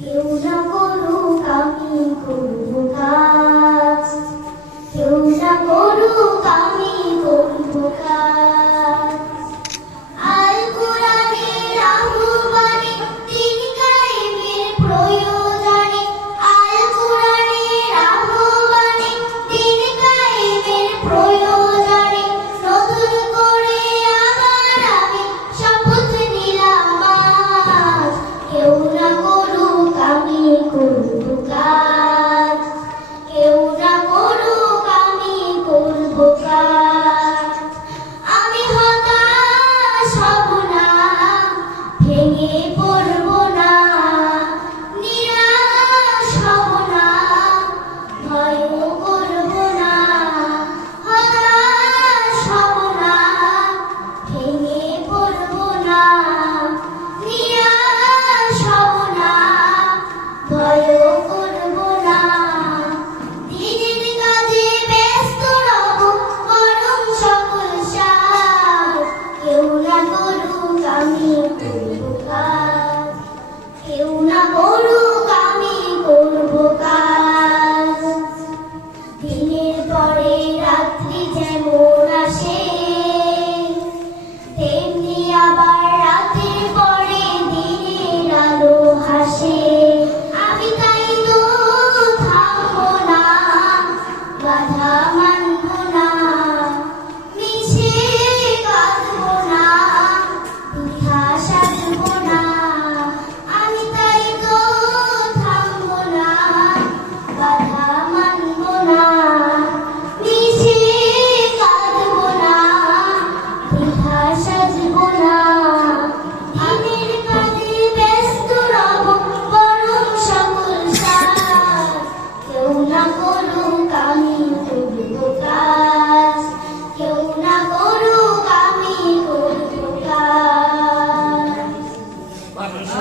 কেউ राधा